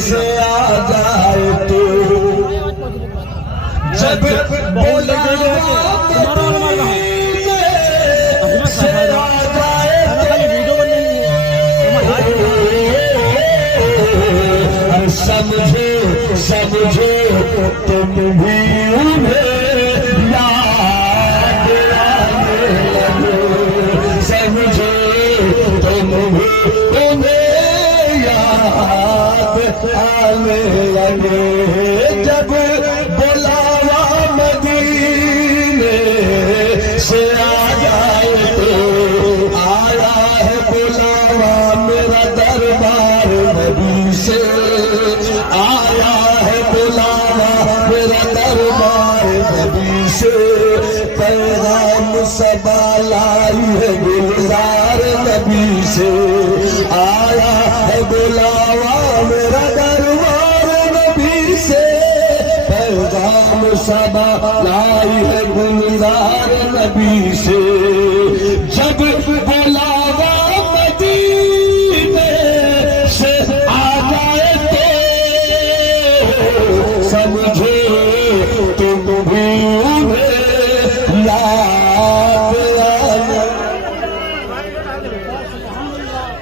سے آ جائے تو جب بولا سمجھے سمجھے تم بھی انہیں یاد آنے لگے سمجھے تم بھی انہیں یاد آنے لگے جب بلاوا مدینے سے آ جائے تو آیا ہے بلاوا میرا دربار نبی سے آیا ہے بلاوا میرا دربار نبی سے پیغام صبا لائی ہے گلزار نبی سے آیا ہے بلاوا میرا دربار نبی سے پیغام صبا لائی ہے گلزار نبی سے جب بلاوا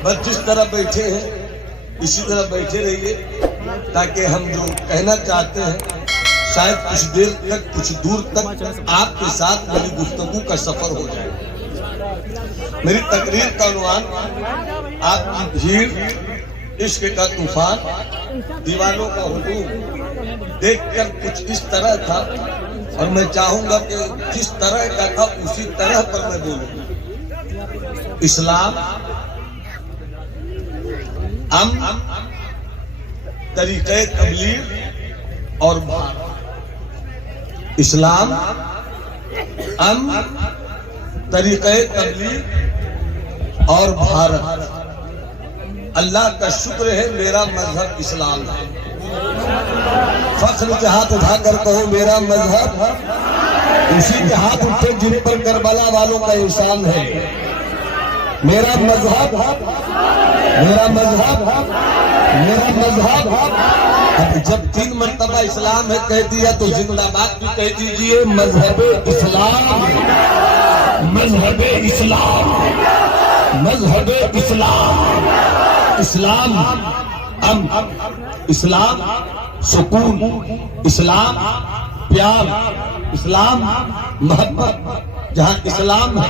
بس جس طرح بیٹھے ہیں اسی طرح بیٹھے رہیے تاکہ ہم جو کہنا چاہتے ہیں شاید کچھ دیر تک کچھ دور تک آپ کے ساتھ میری گفتگو کا سفر ہو جائے. میری تقریر کا عنوان آپ کی بھیڑ، عشق کا طوفان، دیوانوں کا ہجوم دیکھ کر کچھ اس طرح تھا اور میں چاہوں گا کہ جس طرح کا تھا اسی طرح پر میں بولوں. اسلام امن، طریقۂ تبلیغ اور بھارت. اسلام امن، طریقۂ تبلیغ اور بھارت. اللہ کا شکر ہے میرا مذہب اسلام ہے. فخر کے ہاتھ اٹھا کر کہو میرا مذہب. اسی کے ہاتھ اٹھے جن پر کربلا والوں کا احسان ہے. میرا مذہب میرا مذہب میرا مذہب. اب جب 3 مرتبہ اسلام ہے کہہ دیا تو زندہ باد بھی کہہ دیجئے مذہب اسلام، مذہب اسلام، مذہب اسلام. اسلام امن، اسلام سکون، اسلام پیار، اسلام محبت. جہاں اسلام ہے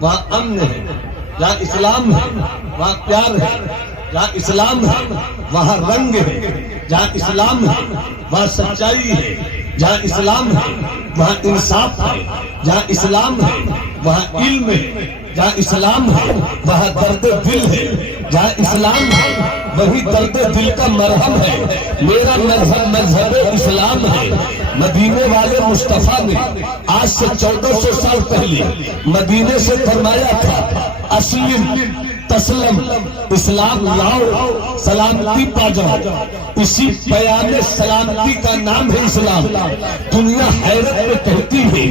وہاں امن ہے، جہاں اسلام ہے وہاں پیار ہے، جہاں اسلام ہے وہاں رنگ ہے، جہاں اسلام ہے وہاں سچائی ہے، جہاں اسلام ہے وہاں انصاف ہے، جہاں اسلام ہے وہاں علم ہے، جہاں اسلام ہے وہاں درد دل ہے، جہاں اسلام ہے وہی درد دل کا مرہم ہے. میرا مذہب مذہب اسلام ہے. مدینے والے مصطفیٰ نے آج سے 1400 سال پہلے مدینے سے فرمایا تھا اسلم تسلم، اسلام لاؤ سلامتی پا جاؤ. اسی بیان سلامتی کا نام ہے اسلام. دنیا حیرت میں کہتی ہے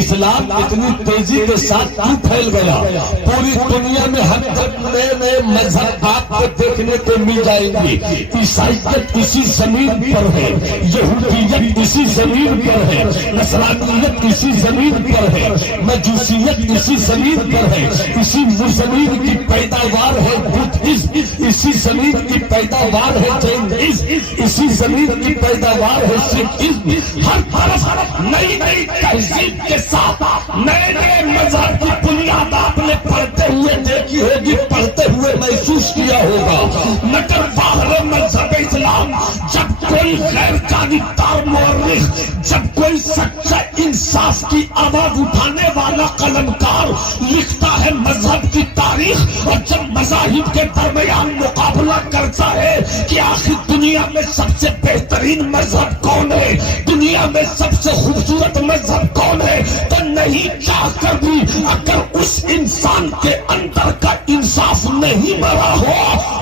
اسلام اتنی تیزی کے ساتھ کیوں پھیل گیا. پوری دنیا میں ہر نئے نئے مذہب آپ کو دیکھنے کو مل جائیں گے. عیسائیت اسی زمین پر ہے، یہودیت اسی زمین پر ہے، نصرانیت اسی زمین پر ہے، مجوسیت اسی زمین پر ہے. اسی زمین کی پیداوار ہے بدھزم، اسی زمین کی پیداوار ہے جینزم، اسی زمین کی پیداوار ہے سکھزم. ہر طرف نئی نئی تہذیب کے ساتھ نئے نئے مذہب کی بنیاد آپ نے پڑھتے ہوئے دیکھی ہوگی، پڑھتے ہوئے محسوس کیا ہوگا. مگر باہر مذہب اسلام جب کوئی غیر جانبدار مورخ، جب کوئی سچا انصاف کی آواز اٹھانے والا قلمکار لکھتا ہے مذہب کی تاریخ، اور جب مذاہب کے درمیان مقابلہ کرتا ہے کہ آخر دنیا میں سب سے بہترین مذہب کون ہے، دنیا میں سب سے خوبصورت مذہب کون ہے، تو نہیں چاہ کر بھی اگر اس انسان کے اندر کا انصاف نہیں مرا ہو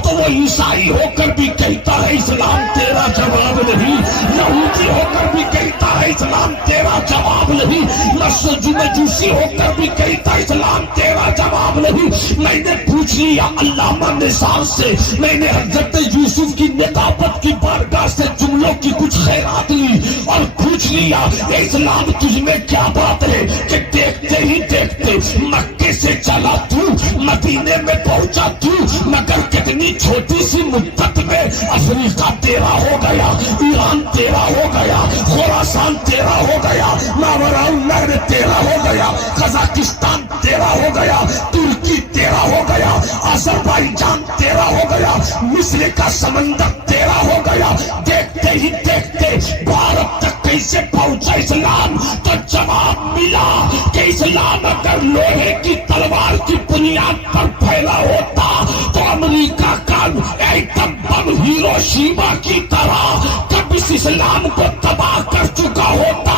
تو وہ عیسائی ہو کر بھی کہتا ہے اسلام تیرا جواب نہیں، یہودی ہو کر بھی کہتا ہے اسلام تیرا جواب نہیں، سوچ مجوسی ہو کر بھی کہتا اسلام تیرا جواب نہیں. میں نے پوچھ لیا علامہ نثار سے, میں نے حضرت یوسف کی نقابت کی بارگاہ سے جملوں کی کچھ خیرات لی اور پوچھ لیا اسلام تجھ میں کیا بات ہے کہ دیکھتے ہی دیکھتے مکے سے چلا تو مدینے میں پہنچا تو, مگر کتنی چھوٹی سی مدت میں افریقہ تیرا ہو گیا, ایران تیرا ہو گیا, خراسان تیرا ہو گیا, ماوراء النہر تیرا ہو گیا, قزاقستان تیرا ہو گیا, ترکی تیرا ہو گیا, آذربائیجان تیرا ہو گیا, مصر کا سمندر تیرا ہو گیا. دیکھتے ہی دیکھتے بھارت تک کیسے پہنچا اسلام؟ تو جواب ملا کہ اسلام اگر لوہے کی تلوار کی بنیاد پر پھیلا ہوتا تو امریکہ کا ایٹم بم ہیروشیما کی طرح کب اس اسلام کو تباہ کر چکا ہوتا.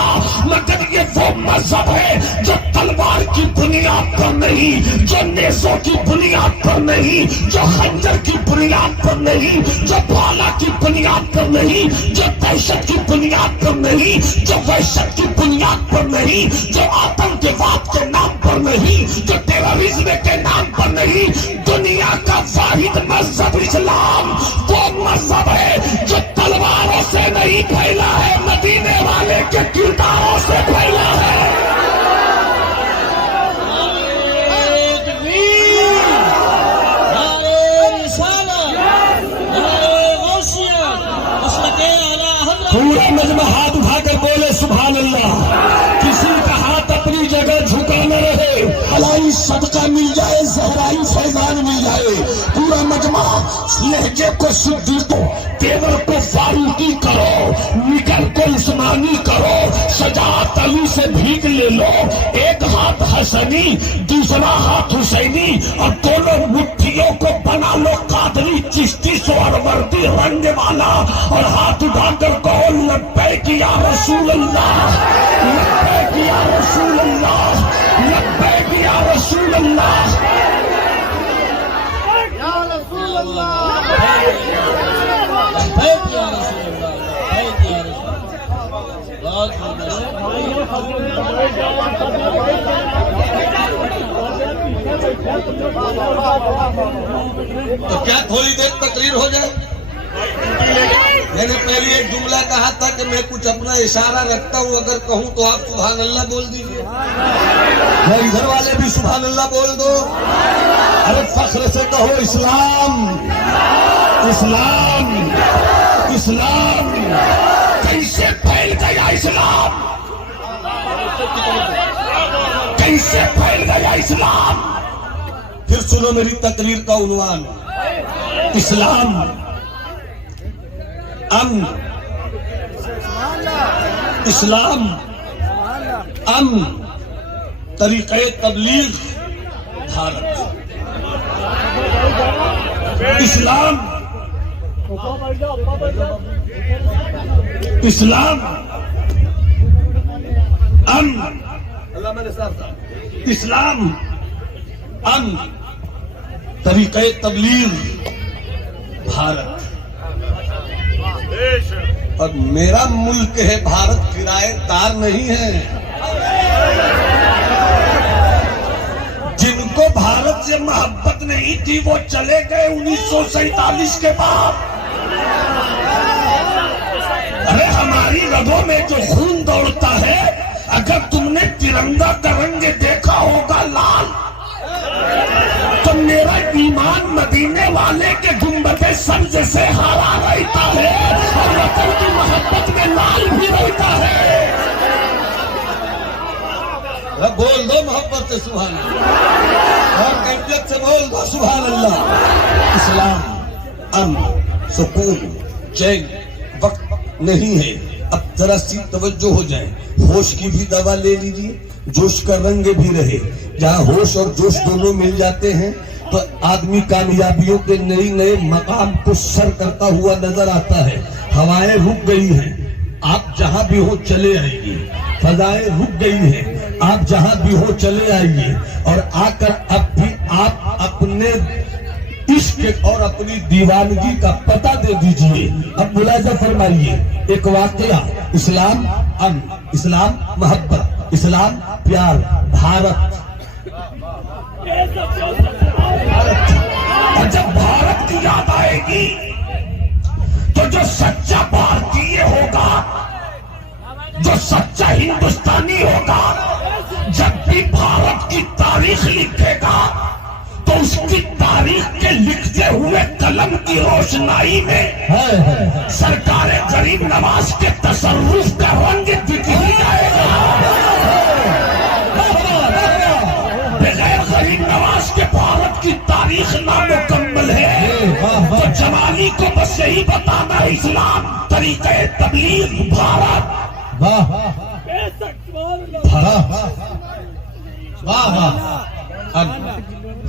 مگر یہ وہ مذہب ہے جو تلوار کی بنیاد پر نہیں, جو نیزوں کی بنیاد پر نہیں, جو خنجر کی بنیاد پر نہیں, جو بھالا کی بنیاد پر نہیں, جو دہشت کی بنیاد پر نہیں, جو وحشت کی بنیاد پر نہیں, جو آتنکواد کے نام پر نہیں, جو ٹیررزم کے نام پر نہیں. دنیا کا واحد مذہب اسلام وہ مذہب ہے جو تلواروں سے نہیں پھیلا ہے, مدینے والے کے کرداروں سے پھیلا ہے. پورا مجمع ہاتھ اٹھا کر بولے سبحان اللہ. کسی کا ہاتھ اپنی جگہ جھکا نہ رہے. حلائی صدقہ مل جائے, زہرائی فیضان مل جائے. پورا مجمع لہجے کو صدیقو, تیور کو فاروقی کرو, نکل کو عثمانی کرو, شجاعت علی سے بھیک لے لو. ایک ہاتھ حسنی, دوسرا ہاتھ حسینی, اور دونوں مٹھیوں کو بنا لو قادری, چشتی, سہروردی, رنگ والا, اور ہاتھ اٹھا کر کہو لبیک یا رسول اللہ, لبیک یا رسول اللہ, لبیک یا رسول اللہ. تو کیا تھوڑی دیر تقریر ہو جائے؟ میں نے پہلے ایک جملہ کہا تھا کہ میں کچھ اپنا اشارہ رکھتا ہوں, اگر کہوں تو آپ سبحان اللہ بول دیجیے, اور ادھر والے بھی سبحان اللہ بول دو. ارے فخر سے کہو اسلام, اسلام, اسلام. کیسے پھیل گیا اسلام, کیسے پھیل گیا اسلام. پھر سنو میری تقریر کا عنوان, اسلام امن, اسلام امن, طریقہ تبلیغ بھارت. اسلام, اسلام امن, اسلام امن, طریقہ تبلیغ بھارت. اور میرا ملک ہے بھارت, کرائے دار نہیں ہے. جن کو بھارت سے محبت نہیں تھی وہ چلے گئے 1947 کے بعد. ارے ہماری رگوں میں جو خون دوڑتا ہے, اگر تم نے ترنگا کا رنگ دیکھا ہوگا لال, تو میرا ایمان مدینے والے کے گنبد سبز سے ہرا رہتا ہے, اور وطن کی محبت میں لال بھی رہتا ہے. بول دو محبت سے سبحان اللہ, اور کیفیت سے بول دو سبحان اللہ. اسلام امن, سکون, چین. وقت نہیں ہے, اب ذرا سی توجہ ہو جائے. ہوش کی بھی دوا لے لیجیے, جوش کا رنگ بھی رہے. جہاں ہوش اور جوش دونوں مل جاتے ہیں تو آدمی کامیابیوں کے نئے نئے مقام کو سر کرتا ہوا نظر آتا ہے. ہوائیں رک گئی ہیں, آپ جہاں بھی ہو چلے آئیے. فضائیں رک گئی ہیں, آپ جہاں بھی ہو چلے آئیے. اور آ کر اب بھی آپ اپنے عشق اور اپنی دیوانگی کا پتہ دے دیجئے. اب ملاحظہ فرمائیے ایک واقعہ, اسلام امن, اسلام محبت. اسلام پیار بھارت. اور جب بھارت کی یاد آئے گی تو جو سچا بھارتی ہوگا، جو سچا ہندوستانی ہوگا، جب بھی بھارت کی تاریخ لکھے گا تو اس کی تاریخ کے لکھتے ہوئے قلم کی روشنائی میں سرکار غریب نواز کے تصرف کا رنگ دکھ ہی جائے گا. بغیر غریب نواز کے بھارت کی تاریخ نامکمل ہے. تو جمالی کو بس یہی بتانا ہے، اسلام طریقہ تبلیغ بھارت. اب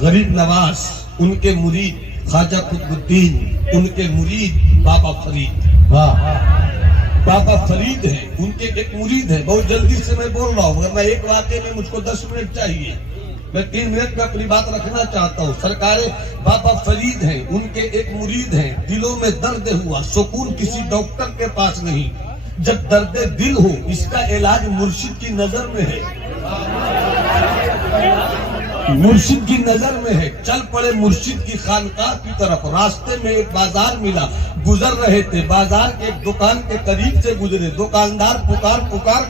غریب نواز، ان کے مرید خواجہ قطب الدین، ان کے مرید بابا فرید. بابا فرید ہیں، ان کے ایک مرید ہیں. بہت جلدی سے میں بول رہا ہوں، ورنہ ایک واقعے میں مجھ کو 10 منٹ چاہیے. میں 3 منٹ میں اپنی بات رکھنا چاہتا ہوں. سرکار بابا فرید ہیں، ان کے ایک مرید ہیں. دلوں میں درد ہوا، سکون کسی ڈاکٹر کے پاس نہیں. جب درد دل ہو، اس کا علاج مرشد کی نظر میں ہے. مرشد کی نظر میں ہے. چل پڑے مرشد کی خانقاہ کی طرف. راستے میں ایک بازار ملا، گزر رہے تھے. بازار کے ایک دکان کے قریب سے گزرے. دکاندار پکار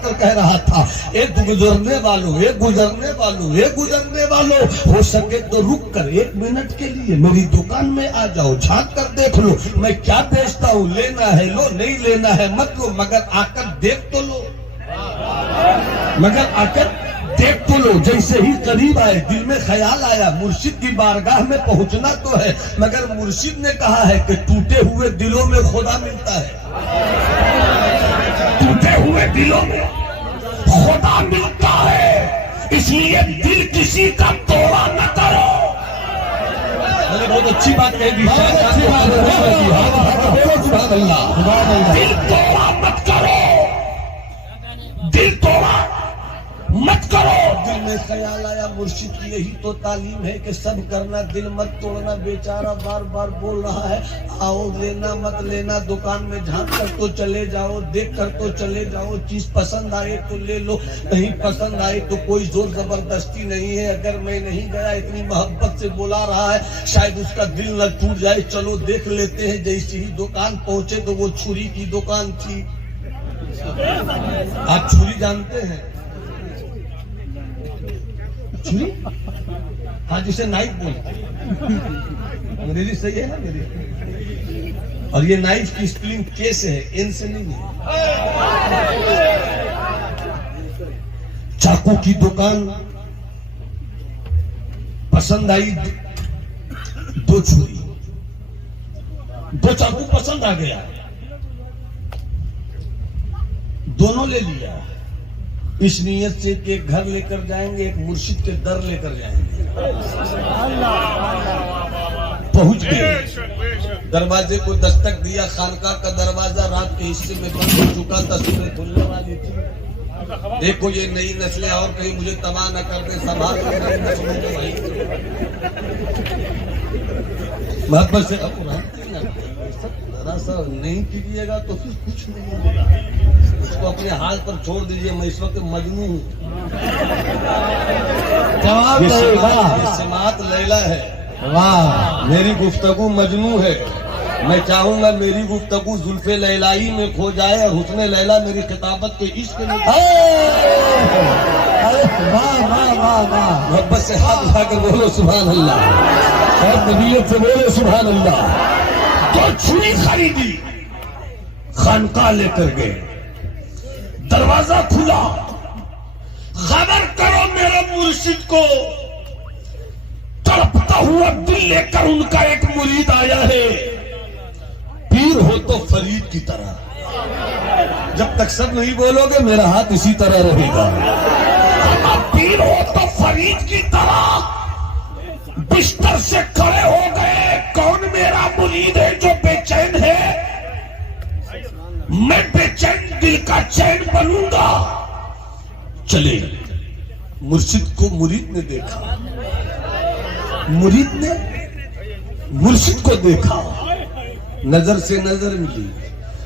کر کہہ رہا تھا، اے گزرنے والوں، اے گزرنے والوں، اے گزرنے والوں، ہو سکے تو رک کر 1 منٹ کے لیے میری دکان میں آ جاؤ، جھانک کر دیکھ لو میں کیا بیچتا ہوں. لینا ہے لو، نہیں لینا ہے مت لو، مگر آ کر دیکھ تو لو. مگر آ کر دیکھ تو لو. جیسے ہی قریب آئے، دل میں خیال آیا مرشد کی بارگاہ میں پہنچنا تو ہے، مگر مرشد نے کہا ہے کہ ٹوٹے ہوئے دلوں میں خدا ملتا ہے. ٹوٹے ہوئے دلوں میں خدا ملتا ہے، اس لیے دل کسی کا توڑا نہ کرو. بہت اچھی بات کہہ دی. دل توڑا مت کرو، دل توڑا مت کرو. دل میں خیال آیا مرشد کی یہی تو تعلیم ہے کہ سب کرنا، دل مت توڑنا. بیچارہ بار بار بول رہا ہے، آؤ لینا مت لینا، دکان میں جھانک کر تو چلے جاؤ، دیکھ کر تو چلے جاؤ. چیز پسند آئے تو لے لو، نہیں پسند آئے تو کوئی زور زبردستی نہیں ہے. اگر میں نہیں گیا، اتنی محبت سے بلا رہا ہے، شاید اس کا دل نہ ٹوٹ جائے. چلو دیکھ لیتے ہیں. جیسے ہی دکان پہنچے تو وہ چھری کی دکان تھی. آپ چھری جانتے ہیں؟ چھری، ہاں، جسے نائف بولتے ہیں. انگریزی صحیح ہے نا میری؟ اور یہ نائف کی اسپلنگ کے سے ہے، این سے نہیں ہے. چاقو کی دکان پسند آئی، 2 چھری، 2 چاقو پسند آ گیا، دونوں لے لیا. اس نیت سے کہ ایک گھر لے کر جائیں گے، ایک مرشد کے در لے کر جائیں گے. پہنچ گئے، دروازے کو دستک دیا. خانقاہ کا دروازہ رات کے حصے میں بند ہو چکا تھا، صبح کھلنے والی تھی. دیکھو یہ نئی نسلیں اور کہیں مجھے تباہ نہ کر دیں، سنبھال کر نئی نسلوں کو بھائی. محبت سے ذرا سا نہیں کیجیے گا تو پھر کچھ نہیں ہوگا. اس کو اپنے حال پر چھوڑ دیجئے. میں اس وقت مجنون ہوں. یہ سماعت لیلا ہے، میری گفتگو مجنون ہے. میں چاہوں گا میری گفتگو زلف لیلائی میں کھو جائے اور حسن لیلا میری خطابت کے عشق میں. محبت سے ہاتھ اٹھا کر بولو سبحان اللہ، اور نبیت سے بولو سبحان اللہ. تو چھری خریدی، خانقاہ لے کر گئے. دروازہ کھلا، خبر کرو میرے مرشد کو. تڑپتا ہوا دل لے کر ان کا ایک مرید آیا ہے. پیر ہو تو فرید کی طرح. جب تک سب نہیں بولو گے میرا ہاتھ اسی طرح رہے گا. پیر ہو تو فرید کی طرح. بستر سے کھڑے ہو گئے. کون میرا مرید ہے جو بے چین ہے؟ میں بے چین دل کا چین بنوں گا. چلے. مرشد کو مرید نے دیکھا، مرید نے مرشد کو دیکھا. نظر سے نظر ملی،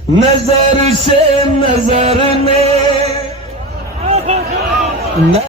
نظر سے نظر میں نہ